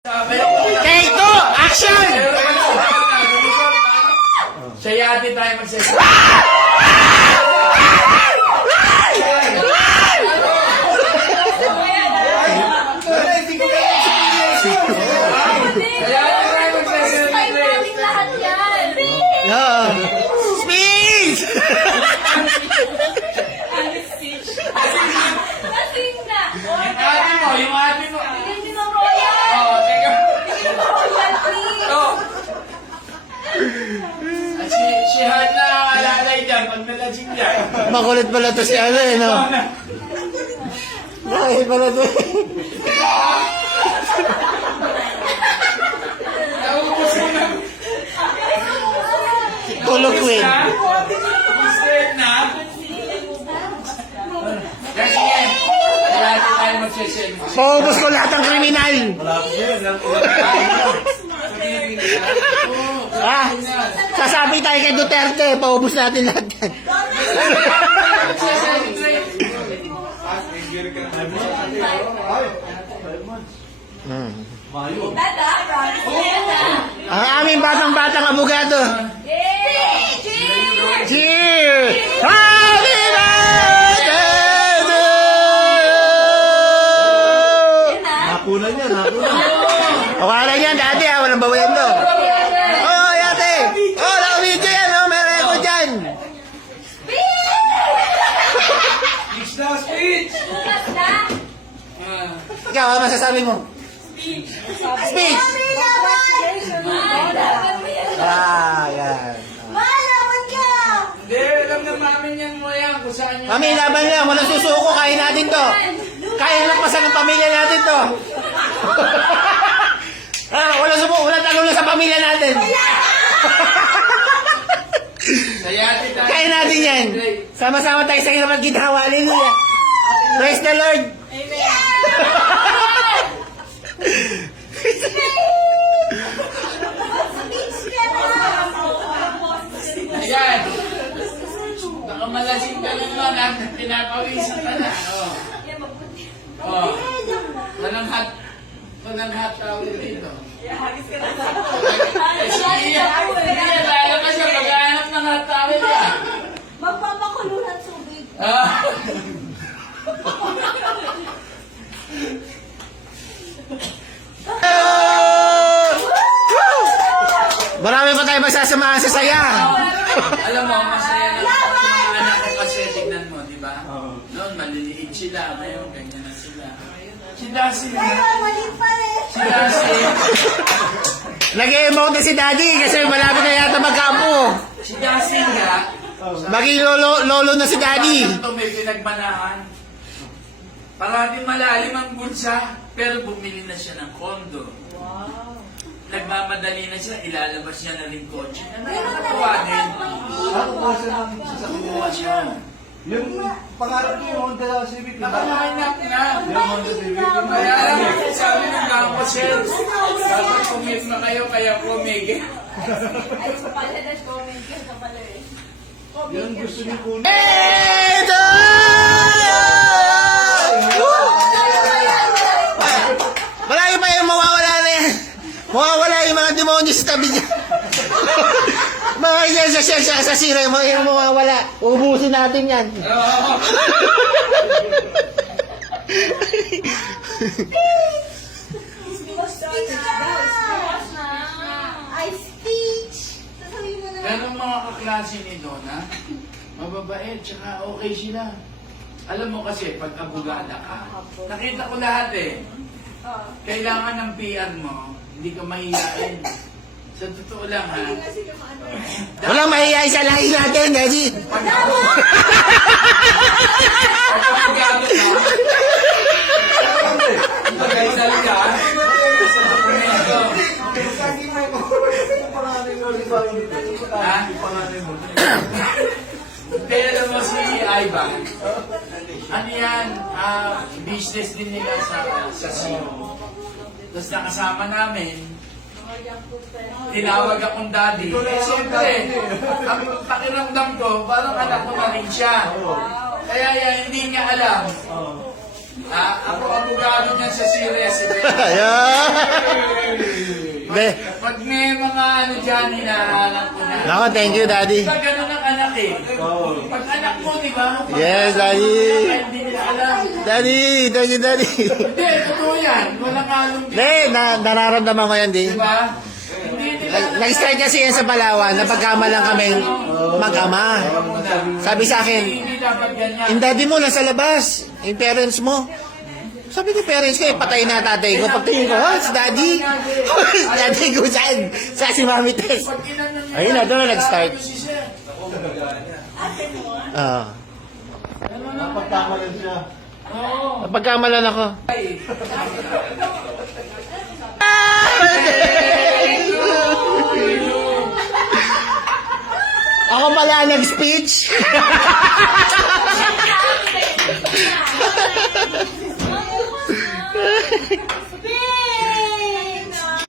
Take two! Action! Siya yati tayo magsasabi. Speed! Yung ate mo. Si Hana alalay dyan pag nalasing dyan. Makulit pala to si ano eh, no? Makulit pala to. Naubos mo na. Tulog queen. Straight na. Kasi yan. Kaya tayo magsasend. Paubos ko lahat ng kriminal. Ah, sasabi tayo kay Duterte, paubos natin lahat yan. Ang aming batang-batang abogado. Cheers! Happy birthday to you! Nakunan yan, nakunan. Wala yan, dati ha, walang bawayan to. Oh, yate! Oh, naka-video yan, oh, may record dyan. Speech na, speech! Ikaw, ano masasabi mo? Speech! Ah, yan. Hindi, alam na mamin yan mo yan kung saan yun. Mami, laban lang, walang susuko, kaya natin to. Kaya lakpasan ng pamilya natin to. Ah, walang sumo, walang talong sa pamilya natin. Kaya natin yan. Sama-sama tayo sa hirap at ginhawa. Hallelujah. Praise the Lord. Ayan. Nakamalasing ka naman at pinapawisan ka na. Oh. Walang hot towel dito. Sige, lalo ka siya. Maghanap ng hot towel yan. Magpapakulo ng tubig. Marami pa tayo magsasamahan sa saya. Alam mo, masaya na mga anak ko kasi tignan mo, di ba? Noon, maliliit sila. Ngayon, ganyan na sila. Si Dasi. Pero mali pa rin. Si Dasi. Nag-emote na si Daddy kasi malapit na yata magkampo. Si Dasi nga. Maging lolo na si Daddy. Ito may pinagbanahan. Parating malalim ang bulsa, pero bumili na siya ng kondo. Wow. Nagmamadali na siya, ilalabas niya na rin kotse. Pero Nakakatuwa din. Ako kasi lang sa Kumuha siya. Yung pangarap niyo yung Honda Civic, di ba? Nakamainap na. Yung Honda Civic. Kaya lang, sabi ng kampo, sir, dapat commit na kayo, kaya pumigil. Ay, sa pala na comment ka na pala eh. Yan gusto niyo po. Ito! Malayo pa yung mawawala na yan. Mawawala yung mga demonyo sa tabi niya. Mga yan sa sira yung mga mawawala. Ubusin natin yan. Speech ka na. Ay, speech. Sasabihin mo na. Pero mga kaklase ni Donna, mababait, tsaka okay sila. Alam mo kasi, pag abogada ka, nakita ko lahat eh. Kailangan ng PR mo, hindi ka mahihain. Sa totoo lang ha. Walang mahihayin sa lahi natin, Daddy. Pag abogado ka, pag-aisal ka, ha? Kaya alam mo si Ivan, ano yan, business din nila sa CEO. Tapos nakasama namin, tinawag akong daddy. Siyempre, ang pakiramdam ko, parang anak ko na rin siya. Kaya yan, hindi niya alam. Ako abogado niya sa C-Resident. Ayan. Be. Pag may mga ano dyan, hinahanap ko na. Nako, thank you, Daddy. Pag ganun ang anak eh. Pag anak mo, di ba? Yes, Daddy. Hindi nila alam. Daddy, thank you, Daddy. Hindi, totoo yan. Walang halong Hindi, nararamdaman ko yan, di. di ba? Hindi nila alam. Nag-start kasi yan sa Palawan, napagkama lang kami mag-ama. Sabi sa akin, Hindi dapat ganyan. yung daddy mo nasa labas, yung parents mo. Sabi ko, parents ko, patay na tatay ko. Pagtingin ko, ha, si daddy. Daddy ko, saan? Sa si Mami Tess. Pag inanon niya, Ayun na, doon na nag-start. si Sir. Ah. Napagkamalan siya. Oo. Napagkamalan ako. Ay. Ako pala nag-speech.